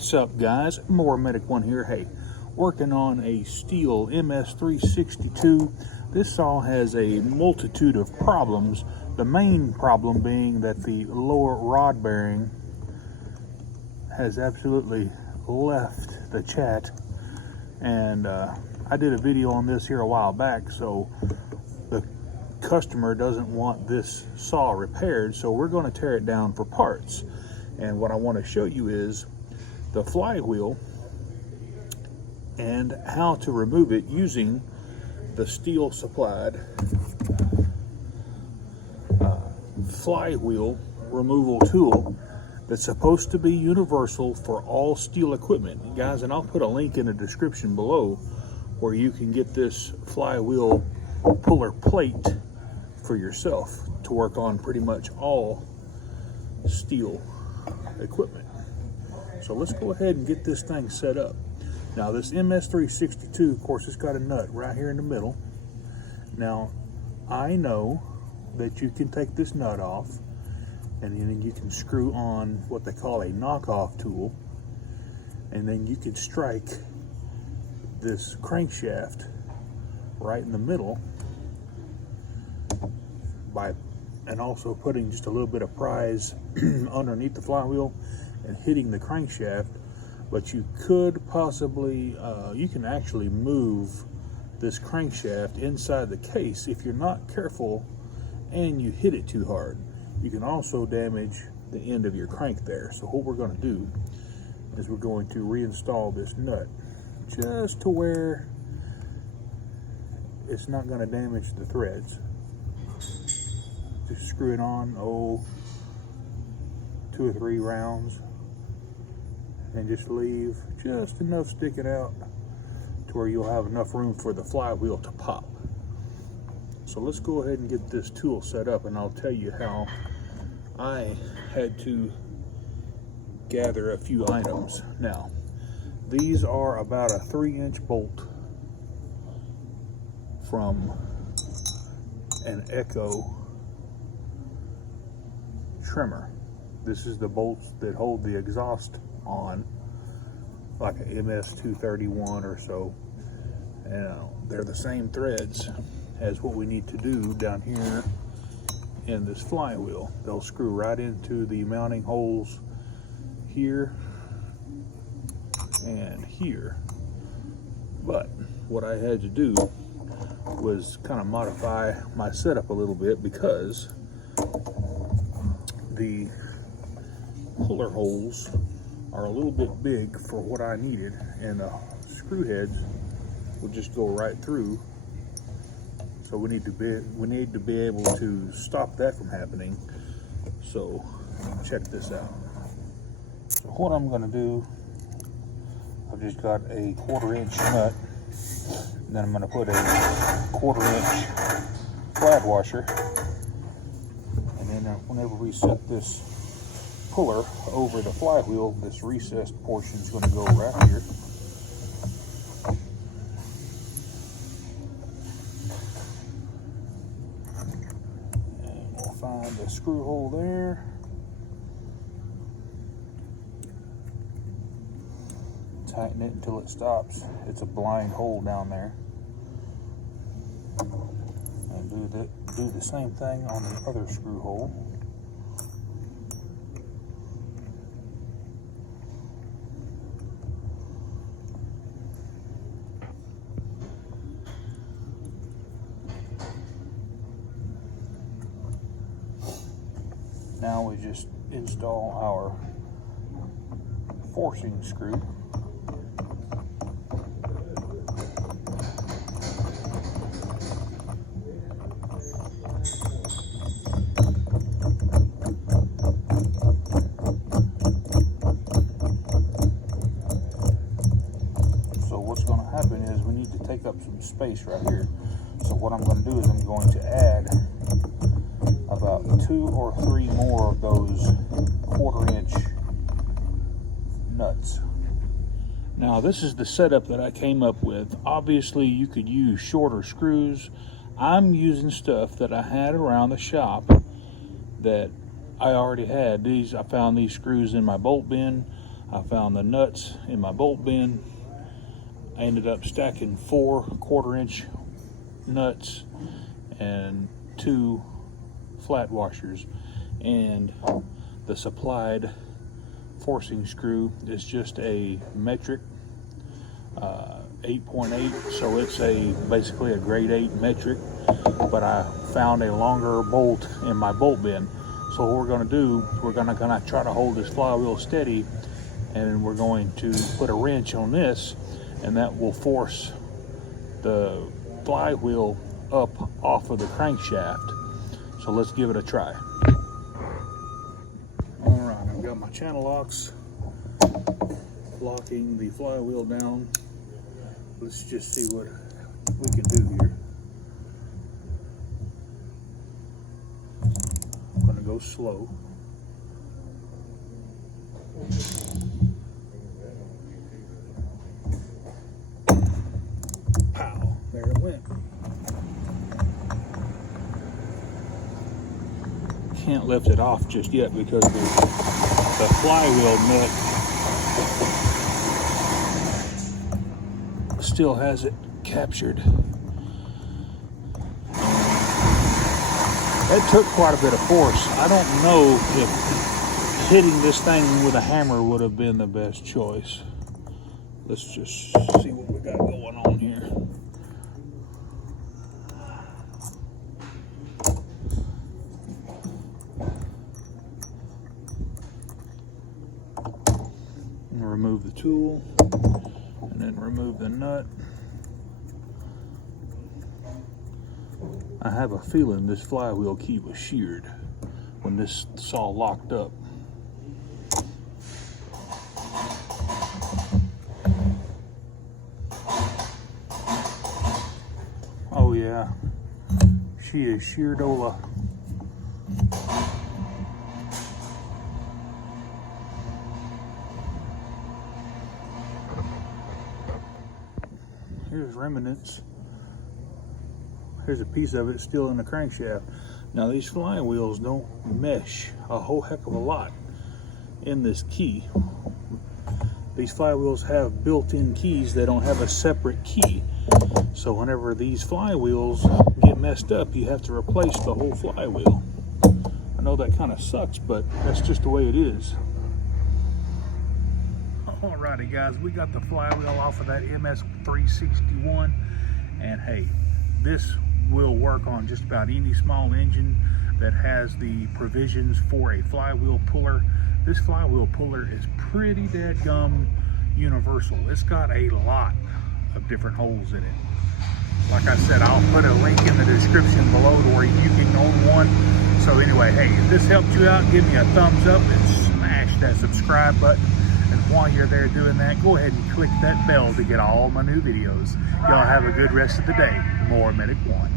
What's up, guys? Mower Medic 1 here. Hey, working on a Stihl MS362. This saw has a multitude of problems. The main problem being that the lower rod bearing has absolutely left the chat. And I did a video on this here a while back, so the customer doesn't want this saw repaired, so we're going to tear it down for parts. And what I want to show you is the flywheel and how to remove it using the Stihl supplied flywheel removal tool that's supposed to be universal for all Stihl equipment, guys. And I'll put a link in the description below where you can get this flywheel puller plate for yourself to work on pretty much all Stihl equipment. So let's go ahead and get this thing set up. Now this MS362, of course, it's got a nut right here in the middle. Now I know that you can take this nut off and then you can screw on what they call a knockoff tool, and then you can strike this crankshaft right in the middle and also putting just a little bit of prise underneath the flywheel and hitting the crankshaft. But you could possibly, you can actually move this crankshaft inside the case if you're not careful and you hit it too hard. You can also damage the end of your crank there. So what we're going to do is we're going to reinstall this nut just to where it's not going to damage the threads. Just screw it on, 2 or 3 rounds, and just leave just enough sticking out to where you'll have enough room for the flywheel to pop. So let's go ahead and get this tool set up, and I'll tell you how I had to gather a few items. Now, these are about a 3-inch bolt from an Echo trimmer. This is the bolts that hold the exhaust on, like a MS231 or so. And they're the same threads as what we need to do down here in this flywheel. They'll screw right into the mounting holes here and here. But what I had to do was kind of modify my setup a little bit, because the puller holes are a little bit big for what I needed, and the screw heads will just go right through. So we need to be able to stop that from happening. So check this out. So what I'm going to do, I've just got a 1/4-inch nut, and then I'm going to put a 1/4-inch flat washer, and then whenever we set this puller over the flywheel, this recessed portion is going to go right here. And we'll find a screw hole there. Tighten it until it stops. It's a blind hole down there. And do the same thing on the other screw hole. Now we just install our forcing screw. So what's going to happen is we need to take up some space right here. So what I'm going to do is I'm going to add about 2 or 3 more of those 1/4-inch nuts. Now this is the setup that I came up with. Obviously you could use shorter screws. I'm using stuff that I had around the shop that I already had. I found these screws in my bolt bin. I found the nuts in my bolt bin. I ended up stacking 4 1/4-inch nuts and 2 flat washers, and the supplied forcing screw is just a metric 8.8, so it's basically a grade 8 metric, but I found a longer bolt in my bolt bin. So what we're going to do, we're going to try to hold this flywheel steady, and we're going to put a wrench on this, and that will force the flywheel up off of the crankshaft. So let's give it a try. All right, I've got my channel locks locking the flywheel down. Let's just see what we can do here. I'm gonna go slow. Pow, there it went. Can't lift it off just yet because the flywheel nut still has it captured. That took quite a bit of force. I don't know if hitting this thing with a hammer would have been the best choice. Let's just see what we got going on here. I'm gonna remove the tool and then remove the nut. I have a feeling this flywheel key was sheared when this saw locked up. Oh yeah, she is sheared Ola. Here's remnants. Here's a piece of it still in the crankshaft. Now these flywheels don't mesh a whole heck of a lot in this key. These flywheels have built-in keys. They don't have a separate key. So whenever these flywheels get messed up, you have to replace the whole flywheel. I know that kind of sucks, but that's just the way it is. Alrighty guys, we got the flywheel off of that MS361, and hey, this will work on just about any small engine that has the provisions for a flywheel puller. This flywheel puller is pretty dadgum universal. It's got a lot of different holes in it. Like I said, I'll put a link in the description below to where you can own one. So anyway, hey, if this helped you out, give me a thumbs up and smash that subscribe button. And while you're there doing that, go ahead and click that bell to get all my new videos. Y'all have a good rest of the day. More Medic One.